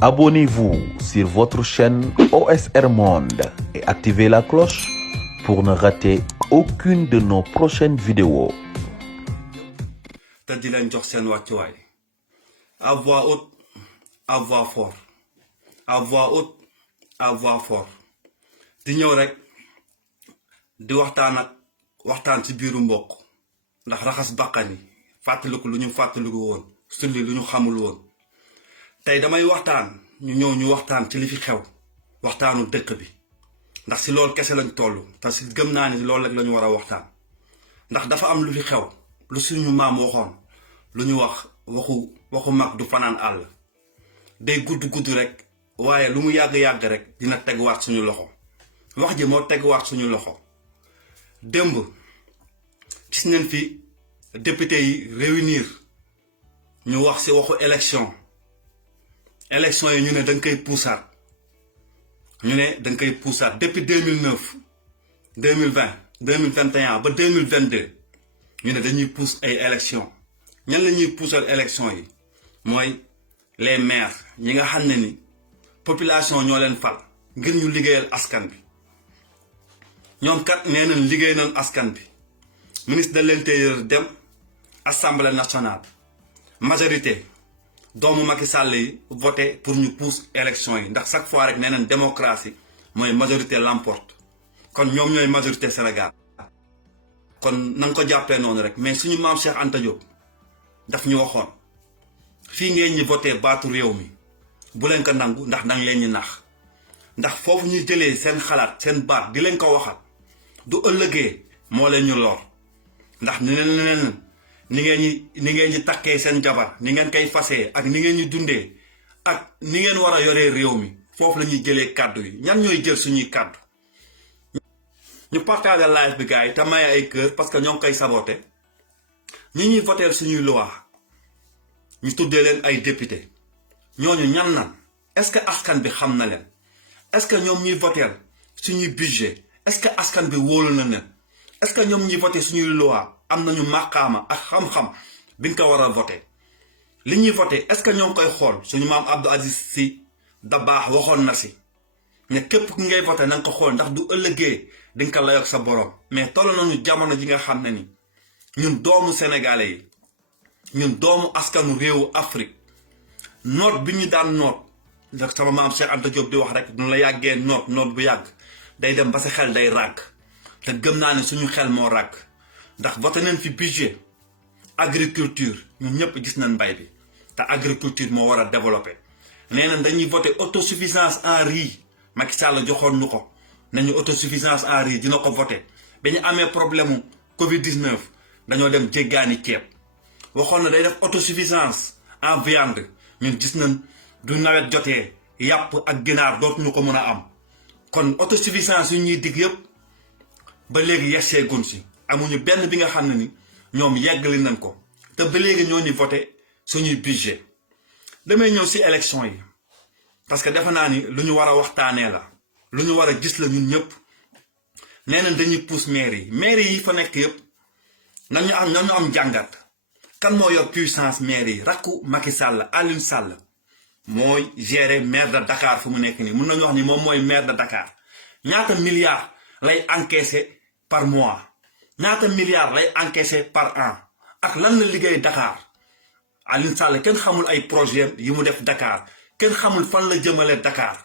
Abonnez-vous sur votre chaîne OSR Monde et activez la cloche pour ne rater aucune de nos prochaines vidéos. te di leen jox seen wàccuwaay à voix haute à voix fort à voix haute à voix fort di ñëw rek di waxtaan ci biiru mbokk ndax raxas baqani fàttaliku lu ñu fàttaliku woon sulli lu ñu xamul woon tey damay waxtaan ñu waxtaan ci li fi xew waxtaanu dëkk bi ndax si loolu kese lañ toll te si gëm naa ni loolu rek la ñu war a waxtaan ndax dafa am lu fi xew lu suñu maam waxoon lu ñu wax waxu mag du fanaan àll day gudd rek waaye lu mu yàgg rek dina teguwaat suñu loxo wax ji moo teguwaat suñu loxo démb gis nañ fi député yi réunir ñu wax ci waxu élection yi ñu ne dañ koy puusaat depuis 2009 2020 2021 ba 2022 ñu ne dañuy pousse ay élection ñan la ñuy puusal élection yi mooy les maires ñi nga xam ne ni population ñoo leen fal ngir ñu liggéeyal askan bi ñoom kat nee nañ liggéey nañ askan bi ministre de l'intérieur dem assemblée nationale majorité doomu Macky Sall yi voté pour ñu pousse élection yi ndax chaque fois rek nee nañ démocratie mooy majorité l'emporte kon ñoom ñooy majorité Sénégal kon na nga ko jàppee noonu rek mais suñu maam Cheikh Anta Diop daf ñu waxoon fii ngeen ñi voté baatu réew mi bu leen ko nangu ndax danga leen ñi nax ndax foofu ñuy jëlee seen xalaat seen baat di leen ko waxal du ëllëgee moo leen ñu lor ndax ni ngeen ñi takkee seen jabar ni ngeen koy fasee ak ni ngeen ñu dundee ak ni ngeen war a yoree réew mi foofu la ñuy jëlee kàddu yi ñan ñooy jël suñuy kàddu ñu partagé live bi gars yi te maye ay kër parce que ñoo ngi koy saboté ñuy voteel suñuy loi ñu tuddee leen ay député ñooñu ñan nan est-ce que askan bi xam na leen est-ce que ñoom ñuy voteel suñuy budget est-ce que askan bi wóolu na leen est-ce que ñoom ñuy voté suñuy loi am nañu màqaama ak xam-xam biñ ko war a voté li ñuy voté est-ce que ñoo ngi koy xool suñu maam Abdou Aziz Sy Dabakh waxoon na si ne képp ki ngay voté na nga ko xool ndax du ëllëgee di nga ko layoog sa borom mais toll nañu jamono ji nga xam ne ni ñun doomu sénégalais yi ñun doomu askanu réewu Afrique noot bi ñu daan noot ndax sama maam Cheikh Anta Diop di wax rek dina la yàggee noot bu yàgg day dem ba sa xel day ràgg te gëm naa ne suñu xel moo ràgg ndax voté nañ fi budget agriculture ñun ñëpp gis nañ mbay bi te agriculture moo war a développé nee nañ dañuy voté autosuffisance en riz Macky Sall joxoon ñu ko nañu autosuffisance en riz dina ko voté ba ñu amee problème mu Covid 19 dañoo dem jéggaani ceeb waxoon na day def autosuffisance en viande ñun gis nañ du nawet jotee yàpp ak ginaar dootuñu ko mën a am kon autosuffisance yu ñuy dig yëpp ba léegi yegsee gun si amuñu benn bi nga xam ne ni ñoom yeggali nañ ko te ba léegi ñoo ni voté suñuy budget damay ñëw si élection yi parce que defe naa ni lu ñu war a waxtaanee la lu ñu war a gis la ñun ñëpp nee nañ dañuy pousse maire yi fa nekk yëpp nañu am jàngat kan moo yor puissance maire yi rakku Macky Sall Aliou Sall mooy gérer maire de Dakar fu mu nekk nii mun nañu wax ni moom mooy maire de Dakar ñaata milliards lay encaisser par mois ñaata milliards lay encaisser par an ak lan la liggéey Dakar Aliou Sall kenn xamul ay projet yi mu def Dakar kenn xamul fan la jëmale Dakar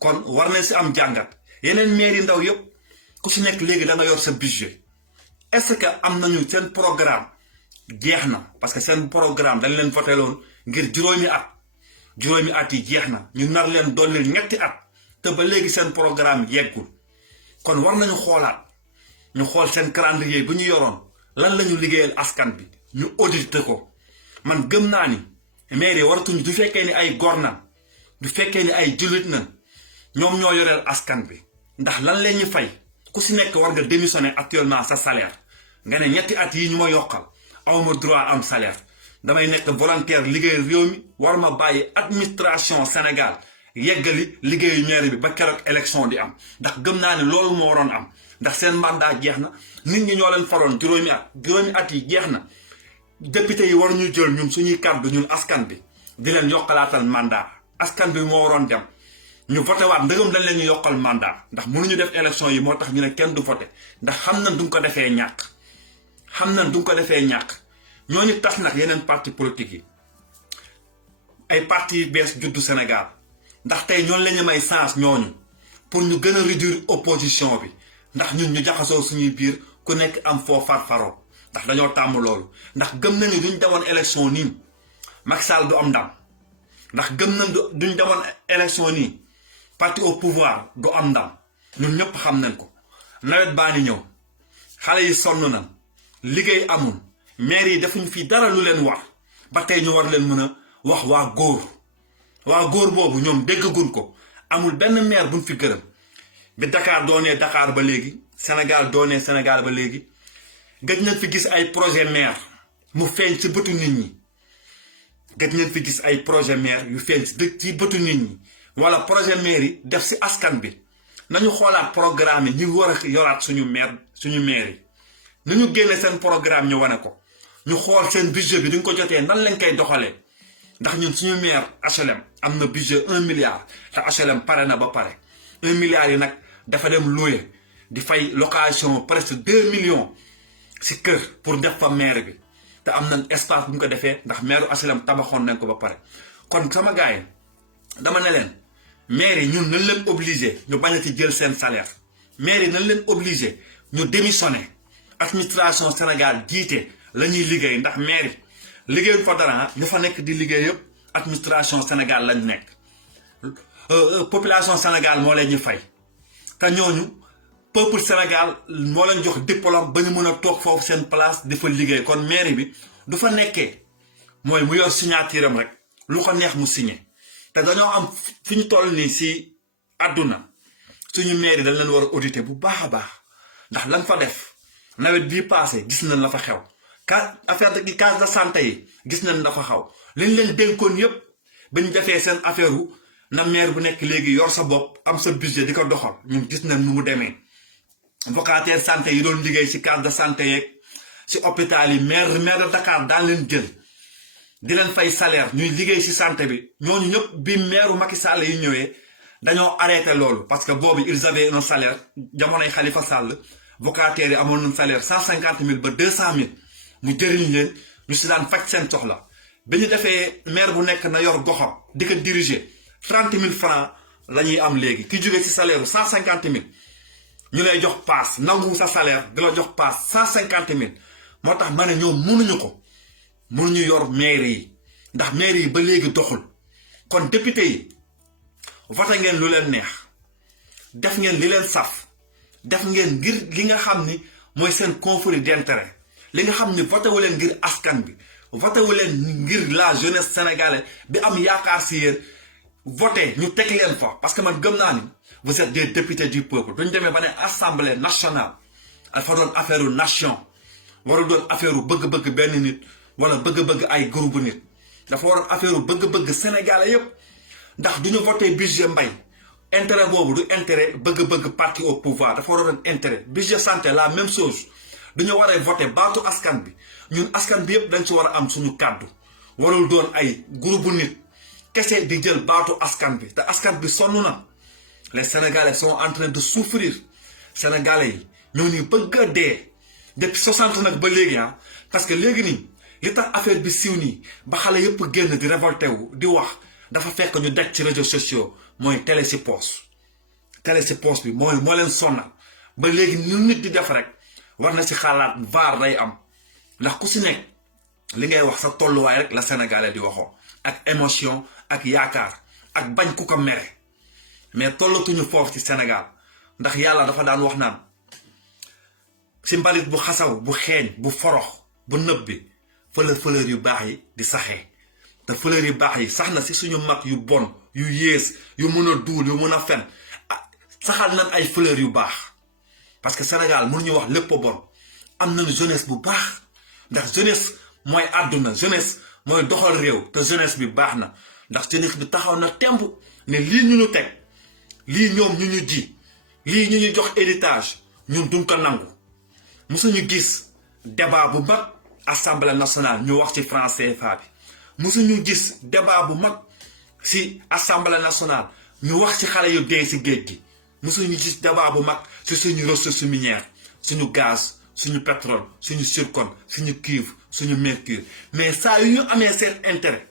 kon war nañ si am jàngat yeneen maire yi ndaw yëpp ku si nekk léegi da nga yor sa budget est-ce que am nañu seen programme jeex na parce que seen programme dañ leen voté loon ngir juróomi at yi jeex na ñu nar leen dollil ñetti at te ba léegi seen programme yeggul kon war nañu xoolaat ñu xool seen calendrier bu ñu yoroon lan la ñu liggéeyal askan bi ñu audité ko man gëm naa ni maire yi waratuñu du fekkee ni ay góor nan du fekkee ni ay jullit nan ñoom ñoo yoreel askan bi ndax lan leen ñu fay ku si nekk war nga démissionner actuellement sa salaire nga ne ñetti at yi ñu ma yokkal awma droit am salaire damay nekk volontaire liggéeyal réew mi war ma bàyyi administration Sénégal yeggali liggéeyu maire bi ba keroog élection di am ndax gëm naa ne loolu moo waroon am ndax seen mandat jeex na nit ñi ñoo leen faroon juróomi at yi jeex na député yi war ñu jël ñun suñuy kàddu ñun askan bi di leen yokkalaatal mandat askan bi moo waroon dem ñu voté waat ndëgam dañ leen ñu yokkal mandat ndax mënuñu def élection yi moo tax ñu ne kenn du voté ndax xam nañ duñ ko defee ñàkk ñooñu tas nag yeneen parti politique yi ay parti yu bees juddu Sénégal ndax tey ñooñu la ñu may chance ñooñu pour ñu gën a réduire opposition bi ndax ñun ñu jaxasoo suñuy biir ku nekk am foo farfaroo ndax dañoo tàmm loolu ndax gëm nañu duñ demoon élection nii Macky Sall du am ndam ndax gëm nañ duñ demoon élection nii parti au pouvoir du am ndam ñun ñëpp xam nañ ko nawet baa ni ñëw xale yi sonn nañ liggéey amul maire yi defuñ fi dara lu leen war ba tey ñu war leen mën a wax waa góor boobu ñoom déggaguñ ko amul benn maire buñ fi gërëm bi Dakar doonee Dakar ba léegi Sénégal doonee Sénégal ba léegi gëj nañ fi gis ay projet maire mu feeñ ci bëtu nit ñi gëj nañ fi gis ay projet maire yu feeñ ci bëtu nit ñi wala projet maire yi def si askan bi nañu xoolaat programme yi ñu war a yoraat suñu maire yi nañu génne seen programme ñu wane ko ñu xool seen budget bi duñ ko jotee nan lañ koy doxalee ndax ñun suñu maire HLM am na budget 1 milliard te HLM pare na ba pare 1 milliard yi nag dafa dem louer di fay location presque 2 millions si kër pour def fa maire bi te am nañ espace bu ñu ko defee ndax maire HLM tabaxoon nañ ko ba pare kon sama gars yi dama ne leen maire yi ñun nañ leen obligé ñu bañ a ci jël seen salaire maire yi nañ leen obligé ñu démissionner administration Sénégal jiite la ñuy liggéey ndax maire yi liggéeyuñ fa dara ñu fa nekk di liggéey yëpp administration Sénégal lañ nekk population Sénégal moo leen ñu fay te ñooñu peuple Sénégal moo leen jox diplôme ba ñu mën a toog foofu seen place di fa liggéey kon mairie bi du fa nekkee mooy mu yor signature am rek lu ko neex mu signé te dañoo am fi ñu toll nii si àdduna suñu mairie dañ leen war a auditer bu baax a baax ndax lañ fa def nawet bii passé gis nañ la fa xew affaire de case de santé yi gis nañ la fa xaw liñ leen dénkoon yëpp ba ñu defee seen affaire wu na maire bu nekk léegi yor sa bopp am sa budget di ko doxal ñun gis nañ nu mu demee vacataire santé yi doon liggéey si case de santé yeeg si hôpital yi maire de Dakar daan leen jël di leen fay salaire ñuy liggéey si santé bi ñooñu ñëpp bi maire Macky Sall yi ñëwee dañoo arrêté loolu parce que boobu ils avaient un salaire jamonoy Khalifa Sall vacataires yi amoon nañ salaire 150 000 ba 200 000 mu jëriñ leen ñu si daan faj seen soxla bi ñu defee maire bu nekk na yor goxam di ko diriger 30 000 francs la ñuy am léegi ki jógee si salaire bu 150 000 ñu lay jox paas nangu sa salaire di la jox paas 150 000 moo tax ma ne ñoom mënuñu yor maire yi ndax maire yi ba léegi doxul kon député yi voté ngeen lu leen neex def ngeen li leen saf def ngeen ngir li nga xam ni mooy seen conflit d'intérêt li nga xam ni voté wu leen ngir askan bi voté wu leen ngir la jeunesse sénégalaise bi am yaakaar si yéen voté ñu teg leen fa parce que man gëm naa ni vous êtes des députés du peuple duñ demee ba ne assemblée nationale dafa doon affaire nation warul doon affaire bëgg-bëgg benn nit wala bëgg-bëgg ay groupe nit dafa waroon affaire bëgg-bëgg sénégalais yépp ndax duñu voté budget mbay intérêt boobu du intérêt bëgg-bëgg parti au pouvoir dafa waroon intérêt budget santé la même chose duñu waree voté baatu askan bi ñun askan bi yépp dañ ci war a am suñu kàddu warul doon ay groupe nit kese di jël baatu askan bi te askan bi sonn na les sénégalais sont en train de souffrir sénégalais yi ñoo ni bëgg a dee depuis 60 nag ba léegi parce que léegi nii li tax affaire bi siiw nii ba xale yépp génn di révolté wu di wax dafa fekk ñu daj ci réseaux sociaux mooy télé si poos bi moo leen sonnal ba léegi ñu nit di def rek war na si xalaat vaar day am ndax ku si nekk li ngay wax sa tolluwaay rek la sénégalais di waxoo ak émotion ak yaakaar ak bañ ku ko mere mais tollatuñu foofu ci Sénégal ndax yàlla dafa daan wax naan si mbalit bu xasaw bu xeeñ bu forox bu nëb bi fleur yu baax yi di saxee te fleur yu baax yi sax na si suñu mag yu bon yu yées yu mën a duul yu mën a fen saxal nañ ay fleur yu baax parce que Sénégal mënuñu wax lépp bon am nañu jeunesse bu baax ndax jeunesse mooy àdduna jeunesse mooy doxal réew te jeunesse bi baax na ndax jeunesse bi taxaw na temb ne lii ñu teg lii ñoom ñu ji lii ñu jox héritage ñun duñ ko nangu musuñu gis débat bu mag assemblée nationale ñu wax ci franc CFA bi musuñu gis débat bu mag si assemblée nationale ñu wax ci xale yu dee si géej gi musuñu gis débat bu mag si suñu ressources minières suñu gaz suñu pétrole suñu zircon suñu cuivre suñu mercure mais saa yu ñu amee seen intérêt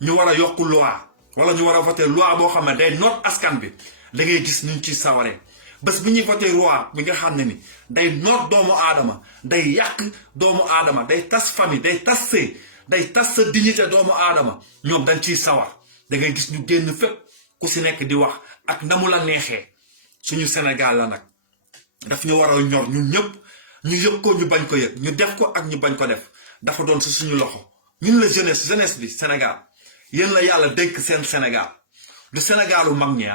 ñu war a yokk loi wala ñu war a voter loi boo xam ne day noot askan bi da ngay gis ñu ci sawaree bés bu ñuy voter loi bi nga xam ne ni day noot doomu aadama day yàq doomu aadama day tas famille day tas sëy day tas sa dignité doomu aadama ñoom dañ ciy sawar da ngay gis ñu génn fépp ku si nekk di wax ak na mu la neexee suñu Sénégal la nag daf ñu war a ñor ñun ñëpp ñu yëg ko ñu bañ ko yëg ñu def ko ak ñu bañ ko def dafa doon si suñu loxo ñun la jeunesse bi Sénégal yéen la yàlla dénk seen Sénégal du Sénégalu mag ñi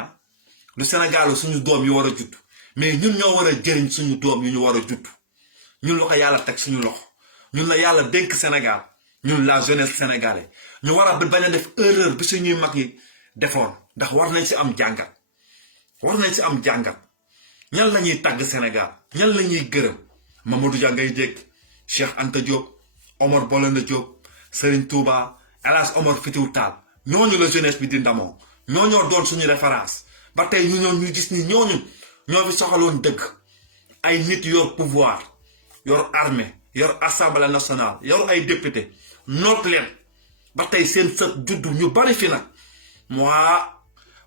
du Sénégalu suñu doom yi war a judd mais ñun ñoo war a jëriñ suñu doom yi ñu war a judd ñun la ko yàlla teg suñu loxo ñun la yàlla dénk Sénégal ñun la jeunesse sénégalaise ñu war a bañ a def erreur bi suñuy mag yi defoon ndax war nañ si am jàngat ñan la ñuy tàgg Sénégal ñan la ñuy gërëm Mamadou Dia ngay dégg Cheikh Anta Diop Omar Blondin Diop Serigne Touba El Hadj Omar Foutiyou Tall ñooñu la jeunesse bi di ndamoo ñooñoo doon suñu référence ba tey ñu gis ni ñooñu ñoo fi soxaloon dëgg ay nit yor pouvoir yor armée yor assemblée nationale yor ay député noot leen ba tey seen sët juddu ñu bari fi nag moi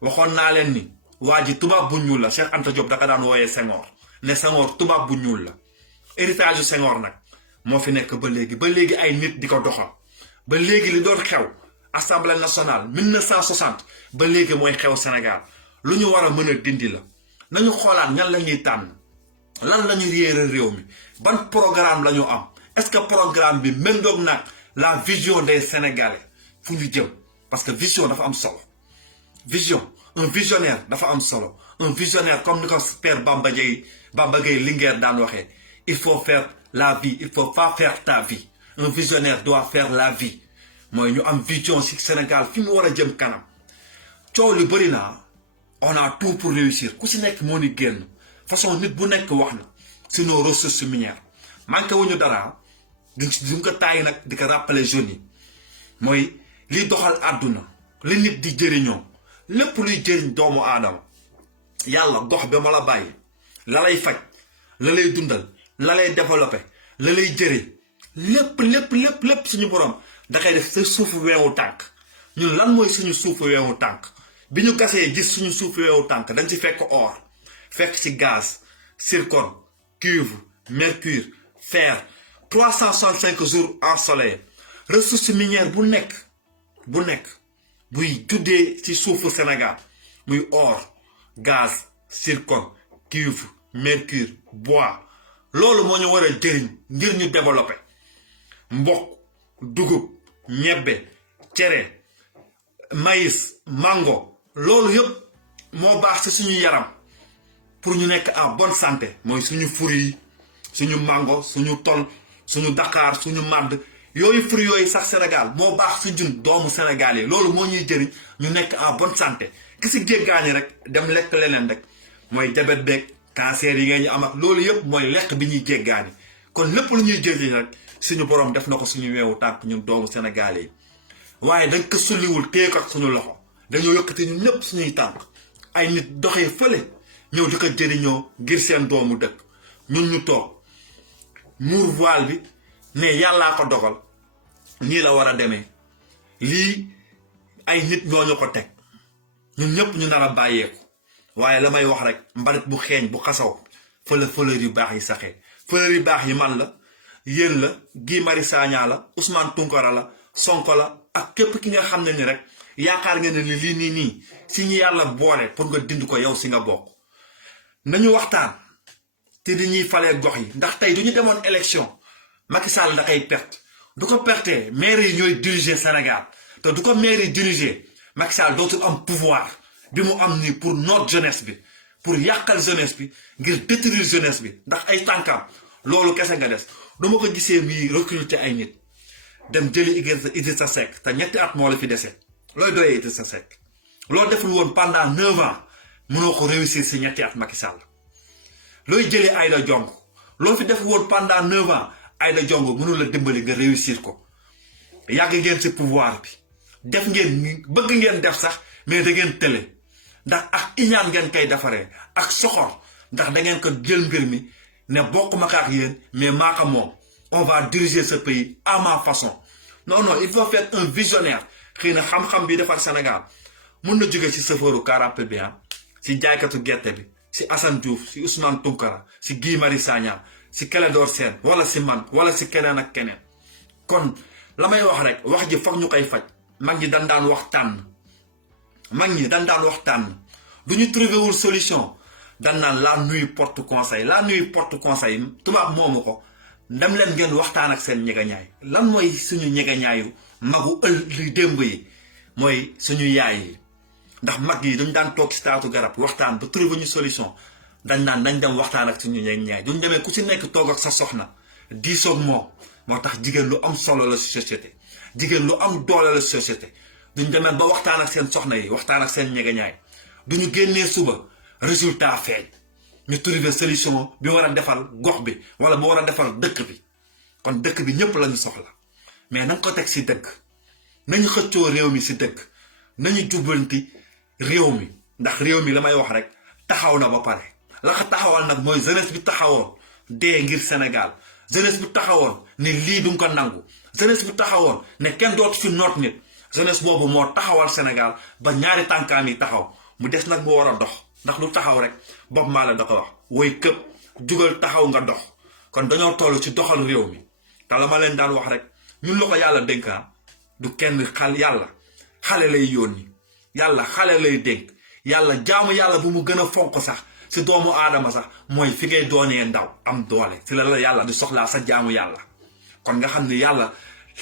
waxoon naa leen ni waa ji tubaab bu ñuul la Cheikh Anta Diop daka daan wooyee Senghor ne Senghor tubaab bu ñuul la héritage yu Senghor nag moo fi nekk ba léegi ay nit di ko doxal ba léegi li doon xew assemblée nationale 1960 ba léegi mooy xew Sénégal lu ñu war a mën a dindi la nañu xoolaat ñan la ñuy tànn lan la ñuy réere réew mi ban programme la ñu am est-ce que programme bi méngoog nag la vision des Sénégalais fu ñu jëm parce que vision dafa am solo un visionnaire dafa am solo un visionnaire comme ni ko père Bamba Gueye Linguère daan waxee il faut faire la vie il faut pas faire ta vie un visionnaire doit faire la vie mooy ñu am vision ci Sénégal fi mu war a jëm kanam coow li bëri na on a tout pour réussir ku si nekk moo ni génn façon nit bu nekk wax na si nos ressources minières manqué wuñu dara duñ ko tàyyi nag di ko rappeler jeunes yi mooy liy doxal àdduna li nit di jëriñoo lépp luy jëriñ doomu aadama yàlla gox ba ma la bàyyi la lay faj la lay dundal la lay développé la lay jëriñ lépp suñu borom da koy def sa suufu weewu tànk ñun lan mooy suñu suufu weewu tànk bi ñu gasee gis suñu suufu weewu tànk dañ ci fekk or fekk ci gaz zircon cuivre mercure fer 365 jours ensoleillés ressource minière bu nekk buy juddee ci suufu Sénégal muy or gaz zircon cuivre mercure bois loolu moo ñu war a jëriñ ngir ñu développer mboq dugub ñebbe cere maïs mango loolu yëpp moo baax ci suñu yaram pour ñu nekk en bonne santé mooy suñu fruits yi suñu mango suñu tol suñu Dakar suñu màdd yooyu fruits yooyu sax Sénégal moo baax ci ñun doomu Sénégal yi loolu moo ñuy jëriñ ñu nekk en bonne santé ki si jéggaani rek dem lekk leneen rek mooy diabète beeg cancer yi ngeen ñu am ak loolu yëpp mooy lekk bi ñuy jéggaani kon lépp lu ñuy jëriñ rek suñu borom def na ko suñu weewu tànk ñun doomu Sénégal yi waaye dañ ko sulliwul téye ko ak suñu loxo dañoo yëkkati ñun ñëpp suñuy tànk ay nit doxee fële ñëw di ko jëriñoo ngir seen doomu dëkk ñun ñu toog muur voile bi ne yàllaa ko dogal nii la war a demee lii ay nit ñooñu ko teg ñun ñëpp ñu nar a bàyyeeku waaye la may wax rek mbalit bu xeeñ bu xasaw fële fleur yu baax yi saxee fleur yu baax yi man la yéen la Guy Marius Sagna la Ousmane Tounkara la Sonko la ak képp ki nga xam ne ni rek yaakaar nga ne ni lii nii si ñu yàlla boole pour nga dind ko yow si nga bokk nañu waxtaan te di ñuy falee gox yi ndax tey du ñu demoon élection Macky Sall da koy perte du ko pertee maire yi ñooy diriger Sénégal te du ko maire yi diriger Macky Sall dootul am pouvoir bi mu am ni pour notre jeunesse bi pour yàqal jeunesse bi ngir détruire jeunesse bi ndax ay tànkam loolu kese nga des dama ko gisee muy recruter ay nit dem jëli Idrissa Seck te ñetti at moo la fi dese looy doyee Idrissa Seck loo deful woon pendant 9 ans mënoo ko réussir si ñetti at Macky Sall looy jëlee Aïda Ndiongue loo fi def woon pendant 9 ans Aïda Ndiongue mënul la dimbali nga réussir ko yàgg ngeen si pouvoir bi def ngeen bëgg ngeen def sax mais da ngeen tële ndax ak iñaan ngeen koy defaree ak soxor ndax da ngeen ko jël mbir mi ne bokkuma ak yéen mais maa ko moom on va diriger ce pays à ma façon. Non il faut faire un visionnaire xëy na xam-xam bi defar Sénégal mun na jóge ci chauffeuru car rapide bi si jaaykatu gerte bi si Assane Diouf si Ousmane Tounkara si Guy Marius Sagna si Clédor Sène wala si man wala si keneen ak keneen. kon la may wax rek wax ji foog ñu koy faj mag ñi dañ daan waxtaan du ñu trouvé wul solution dañ naan la nuit porte conseil tubaab moomu ko dem leen ngeen waxtaan ak seen ñegeñaay. lan mooy suñu ñegeñaayu magu li démb yi mooy suñu yaay yi ndax mag yi duñ daan toog si taatu garab waxtaan ba trouvé ñu solution dañ naan dañ dem waxtaan ak suñu ñegeñaay duñ demee ku si nekk toog ak sa soxna diisoog moo tax jigéen lu am solo la société jigéen lu am doole la société duñ demee ba waxtaan ak seen soxna yi waxtaan ak seen ñegeñaay duñu génnee suba résultat feeñ ñu trouvé solution bi war a defal gox bi wala bu war a defal dëkk bi kon dëkk bi ñëpp lañu soxla mais nañ ko teg si dëgg nañu xëccoo réew mi si dëgg nañu jubbanti réew mi ndax réew mi la may wax rek taxaw na ba pare la ko taxawal nag mooy jeunesse bi taxawoon dee ngir Sénégal jeunesse bi taxawoon ne lii duñ ko nangu jeunesse bi taxawoon ne kenn dootu fi noot nit jeunesse boobu moo taxawal Sénégal ba ñaari tànkaan yi taxaw mu des nag moo war a dox ndax lu taxaw rek Bob Marley da ko wax woy këpp jugal taxaw nga dox kon dañoo toll ci doxal réew mi te la ma leen daan wax rek ñun la ko yàlla dénkaan du kenn yàlla xale lay yónni yàlla xale lay dénk yàlla jaamu yàlla bu mu gën a fonk sax si doomu aadama sax mooy fi ngay doonee ndaw am doole si la yàlla di soxlaa sa jaamu yàlla kon nga xam ne yàlla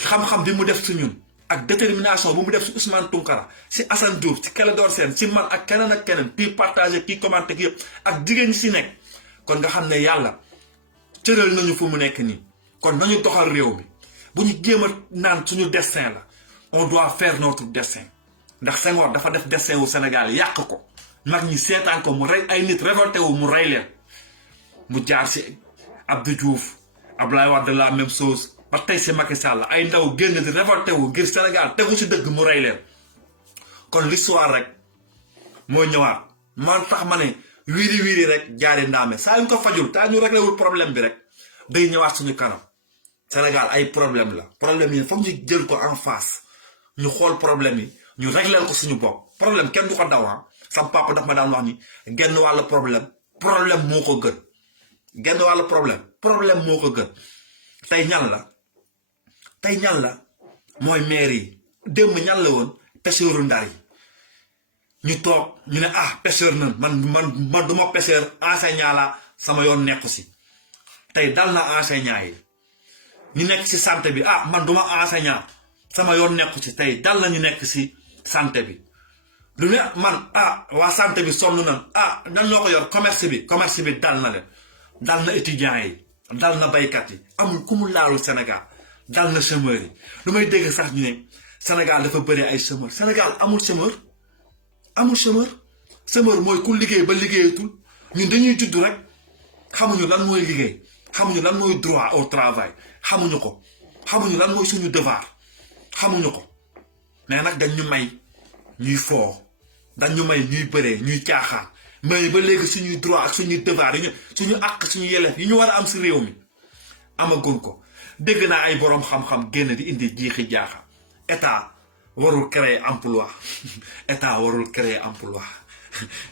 xam-xam bi mu def si ñun ak détermination bu mu def si Ousmane Tounkara si Assane Diouf si Clédor Sène si man ak keneen kii partagé kii commenté kii yëpp ak jigéen ñi si nekk kon nga xam ne yàlla cëral nañu fu mu nekk nii kon nañu doxal réew mi bu ñu jéem a naan suñu destin la on doit faire notre destin ndax Senghor dafa def destin wu Sénégal yàq ko mag ñi seetaan ko mu rey ay nit révolté wu mu rey leen mu jaar si Abdou Diouf Abdoulaye Wade la même chose ba tey si Macky Sall ay ndaw génn di révolté wu ngir Sénégal tegu si dëgg mu rey leen kon l'histoire rek moo ñëwaat man tax ma ne wiiri rek jaari ndaame saa yu ko fajul taa ñu réglé wul problème bi rek day ñëwaat suñu kanam Sénégal ay problème la problème yi foog ñu jël ko en face ñu xool problème yi ñu régleel ko suñu bopp problème kenn du ko daw sam papa daf ma daan wax ni genn wàll problème moo ko gën genn wàll problème moo ko gën tey ñan la mooy maire yi démb ñan la woon pêcheuru Ndar yi ñu toog ñu ne pêcheur nan man du ma pêcheur enseignant la sama yoon nekku si tey dal na enseignant yi ñu nekk si santé bi man du ma enseignant sama yoon nekku si tey dal na ñu nekk si santé bi lu ne man waa santé bi sonn nan nan ñoo ko yor commerce bi dal na leen dal na étudiants yi dal na baykat yi amul ku mu laalul Sénégal dal na chômeur yi lu may dégg sax ñu ne Sénégal dafa bëri ay chômeur Sénégal amul chômeur mooy ku liggéey ba liggéeyatul ñun dañuy judd rek xamuñu lan mooy liggéey xamuñu lan mooy droit au travail xamuñu lan mooy suñu devoir xamuñu ko mais nag dañ ñu may ñuy foo dañ ñu may ñuy bëree ñuy caaxaan mais ba léegi suñuy droit ak suñuy devoir yi suñu àq suñu yelleef yi ñu war a am si réew mi amaguñ ko dégg naa ay boroom xam-xam génn di indi jiixi jaaxa état warul créer emploi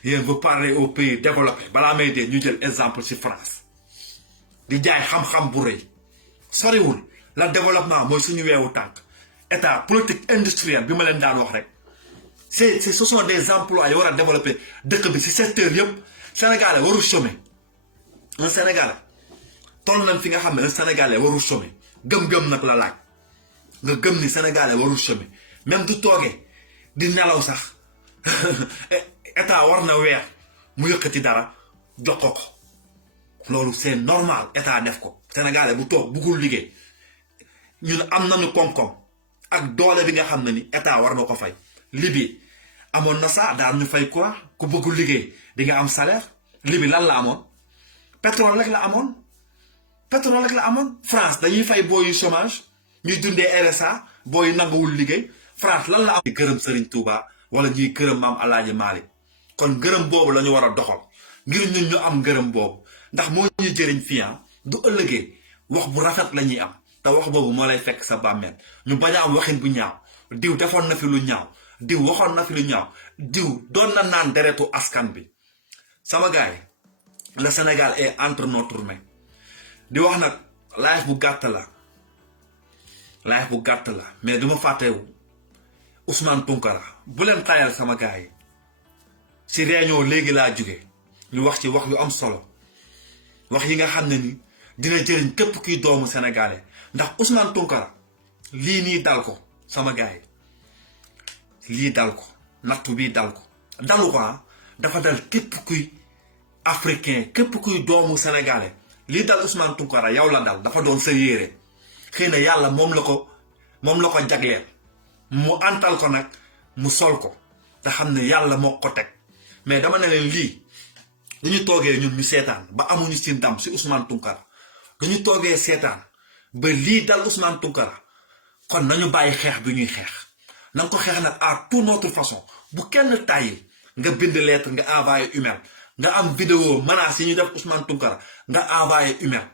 yéen vous parlez au pays développé balaa may dee ñu jël exemple si France di jaay xam-xam bu rëy soriwul la développement mooy suñu weewu tànk état politique industrielle bi ma leen daan wax rek ce sont des emplois yi war a développer dëkk bi si secteur yëpp sénégalais warul chômer un sénégalais toll nañ fi nga xam ne un sénégalais warul chômer gëm-gëm nag la laaj nga gëm ni sénégalais warul chômer même du toogee di nelaw sax état war na weer mu yëkkati dara jox ko loolu c'est normal état def ko sénégalais bu toog buggul liggéey ñun am nañu koom-koom ak doole bi nga xam ne ni état war na ko fay Libye amoon na sax daan ñu fay quoi ku bëggul liggéey di nga am salaire Libye lan la amoon pétrole rek la amoon France dañuy fay booyu chômage ñuy dundee RSA booyu nanguwul liggéey France lan la am gërëm Serigne Touba wala ñuy gërëm maam Alaaji Maalik kon gërëm boobu la ñu war a doxal ngir ñun ñu am gërëm boobu ndax moo ñu jëriñ fii du ëllëgee wax bu rafet la ñuy am te wax boobu moo lay fekk sa bàmmeel ñu bañ a am waxin bu ñaaw diw defoon na fi lu ñaaw diw waxoon na fi lu ñaaw diw doon na naan deretu askan bi sama gars yi le Sénégal est entre notre main di wax nag live bu gàtt la mais duma fàttewu Ousmane Tounkara bu leen tayal sama gars yi si réunion léegi laa jóge ñu wax ci wax yu am solo wax yi nga xam ne ni dina jëriñ képp kuy doomu sénégalais ndax Ousmane Tounkara lii nii dal ko sama gars yi lii dal ko nattu bii dal ko dalu ko dafa dal képp kuy africain képp kuy doomu sénégalais lii dal Ousmane Tounkara yow la dal dafa doon sa yére xëy na yàlla moom la ko jagleel mu antal ko nag mu sol ko te xam ne yàlla moo ko teg mais dama ne leen lii dañu toogee ñun ñu seetaan ba amuñu si ndam si Ousmane Tounkara dañu toogee seetaan ba lii dal Ousmane Tounkara kon nañu bàyyi xeex bi ñuy xeex na ko xeex nag à toute notre façon bu kenn tàyyi nga bind lettre nga envoyé email nga am vidéo menace yi ñu def Ousmane Tounkara nga envoyé email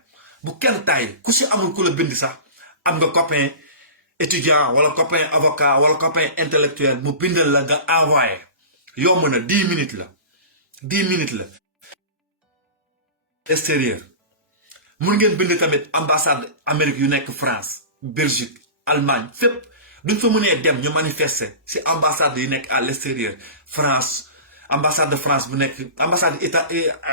bu kenn tàyyi ku si amul ku la bind sax am nga copain étudiant wala copain avocat wala copain intellectuel mu bindal la nga envoyé yomb na 10 minutes la 10 minutes la extérieur mun ngeen bind tamit ambassade Amérique yu nekk France Belgique Allemagne fépp duñ fa mënee dem ñu manifester si ambassade yu nekk à l'extérieur France ambassade de France bu nekk ambassade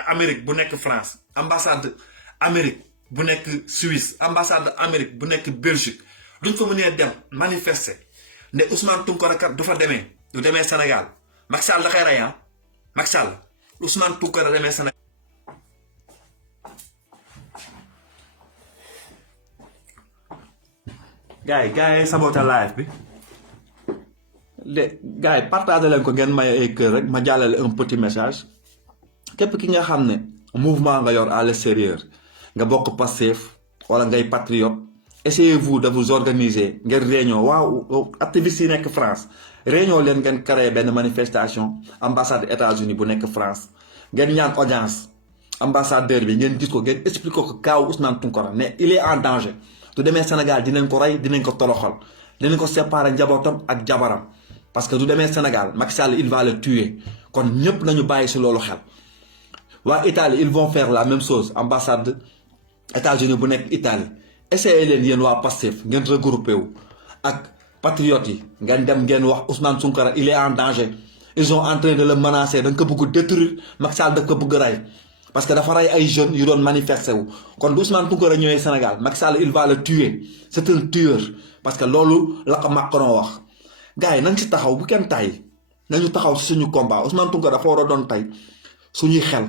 Amérique bu nekk France ambassade Amérique bu nekk Suisse ambassade Amérique bu nekk Belgique duñ fa mënee dem manifester ne Ousmane Tounkara kat du fa demee du demee Sénégal Macky Sall da koy rey Macky Sall Ousmane Tounkara demee Sénégal gars yi saboté live bi de gars yi partagé leen ko ngeen may ay kër rek ma jàllale un petit message képp ki nga xam ne mouvement nga yor à l'extérieur nga bokk Pastef wala ngay patriote essayez-vous de vous organiser ngeen réunion waaw activistes yi nekk France réunion leen ngeen créé benn manifestation ambassade États-Unis bu nekk France ngeen ñaan audience ambassadeur bi ngeen gis ko ngeen expliqué ko kaaw Ousmane Tounkara ne il est en danger du demee Sénégal dinañ ko rey dinañ ko toroxal dinañ ko séparer njabootam ak jabaram parce que du demee Sénégal Macky Sall il va le tuer kon ñëpp nañu bàyyi si loolu xel waa Italie ils vont faire la même chose ambassade États-Unis bu nekk Italie essayez leen yéen waa Pastef ngeen regroupé wu ak patriotes yi ngeen dem ngeen wax Ousmane Tounkara il est en danger ils sont en train de le menacer da nga ko bëgg détruire Macky Sall daf ko bëgg rey parce que dafa rey ay jeunes yu doon manifester wu kon Ousmane Tounkara ñëwee Sénégal Macky Sall il va le tuer c'est un tueur parce que loolu la ko Macron wax gars yi nañ ci taxaw bu kenn tàyyi nañu taxaw si suñu combat Ousmane Tounkara dafa war a doon tey suñuy xel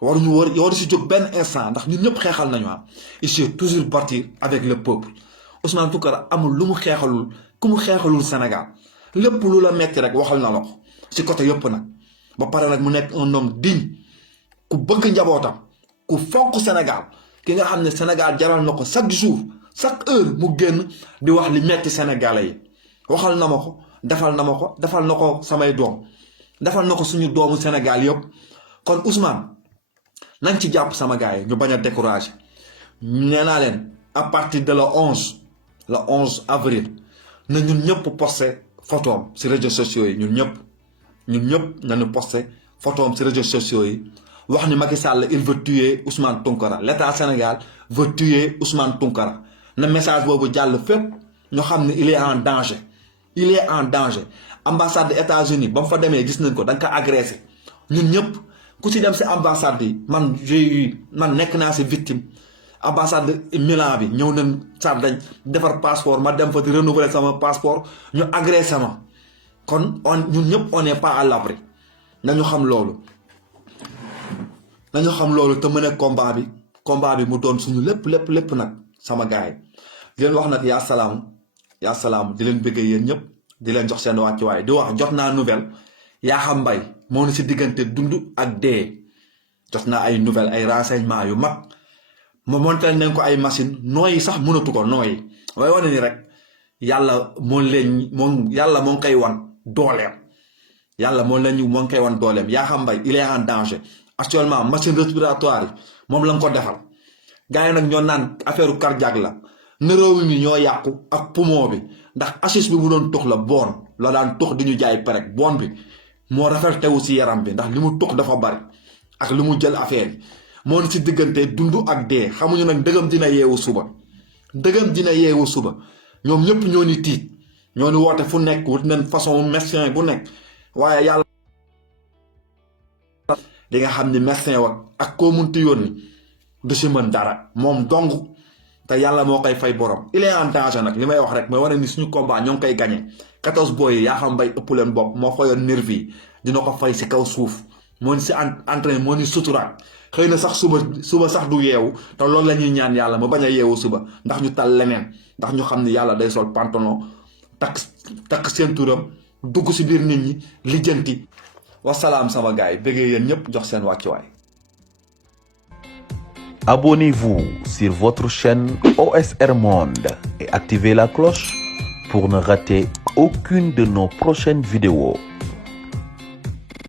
waru si jóg benn instant ndax ñun ñëpp xeexal nañu il faut toujours partir avec le peuple Ousmane Tounkara amul lu mu xeexalul ku mu xeexalul Sénégal lépp lu la metti rek waxal na la ko si côté yëpp nag ba pare nag mu nekk un homme digne ku bëgg njabootam ku fonk Sénégal ki nga xam ne Sénégal jaral na ko chaque jour chaque heure mu génn di wax li metti Sénégalais yi waxal na ma ko defal na ko samay doom defal na ko suñu doomu Sénégal yëpp kon Ousmane nañ ci jàpp sama gars yi ñu bañ a décourager nee naa leen à partir de le 11 avril na ñun ñëpp posté photoom si réseaux sociaux yi ñun ñëpp nañu posté photoom si réseaux sociaux yi wax ni Macky Sall il veut tuer Ousmane Tounkara l'état Sénégal veut tuer Ousmane Tounkara na message boobu jàll fépp ñu xam ne il est en danger ambassade des États-Unis ba mu fa demee gis nañ ko da nga ko agressé ñun ñëpp ku si dem si ambassade yi man nekk naa si victime ambassade Milan bi ñëw nañ sar dañ defar passeport ma dem fa di renouveler sama passeport ñu agressé ma kon ñun ñëpp on n'est pas à l'abri nañu xam loolu te mën a combat bi mu doon suñu lépp nag sama gars yi di leen wax nag yaa salaam di leen bëggee yéen ñëpp di leen jox seen wàccuwaay di wax jot naa nouvelle yaa xam mbay moo ni si diggante dund ak dee jot naa ay nouvelle ay renseignement yu mag ma montal nañ ko ay machine nooyi sax mënatu ko nooyi waaye wane ni rek yàlla moo ngi koy wan dooleem. yàlla moo ngi koy wan dooleem. Yakham Mbaye il est en danger actuellement machine respiratoire yi moom la nga ko defal gars yi nag ñoo naan affaire cardiaque la neurones yi ñoo yàqu ak poumon bi ndax hashish bi mu doon tux la bon la daan tux di ñu jaay perek bon bi moo rafetlu si yaram bi ndax li mu tux dafa bari ak li mu jël affaire yi moo ne si diggante dund ak dee xamuñu nag ndëgam dina yeewu suba ñoom ñëpp ñoo ni tiit ñoo ni woote fu nekk wut nañ façon médecin bu nekk waaye yàlla di nga xam ni médecin ak koo munti yónni du si mën dara moom dong te yàlla moo koy fay borom il est en danger nag li may wax rek mooy wane ni suñu combat ñoo ngi koy gagné 14 boy yi Yakham Mbaye ëpp leen bopp moo fayoon nervi yi dina ko fay si kaw suuf moo ni si entraîné moo ni suturaat xëy na sax suba sax du yeewu te loolu la ñuy ñaan yàlla mu bañ a yeewu suba ndax ñu tal leneen ndax ñu xam ni yàlla day sol pantalon takk seen turam dugg si biir nit ñi lijjanti. wasalaam sama gars yi bëggee yéen ñëpp jox seen wàccuwaay. Abonnez-vous sur votre chaîne OSR Monde et activez la cloche pour ne rater aucune de nos prochaines vidéos.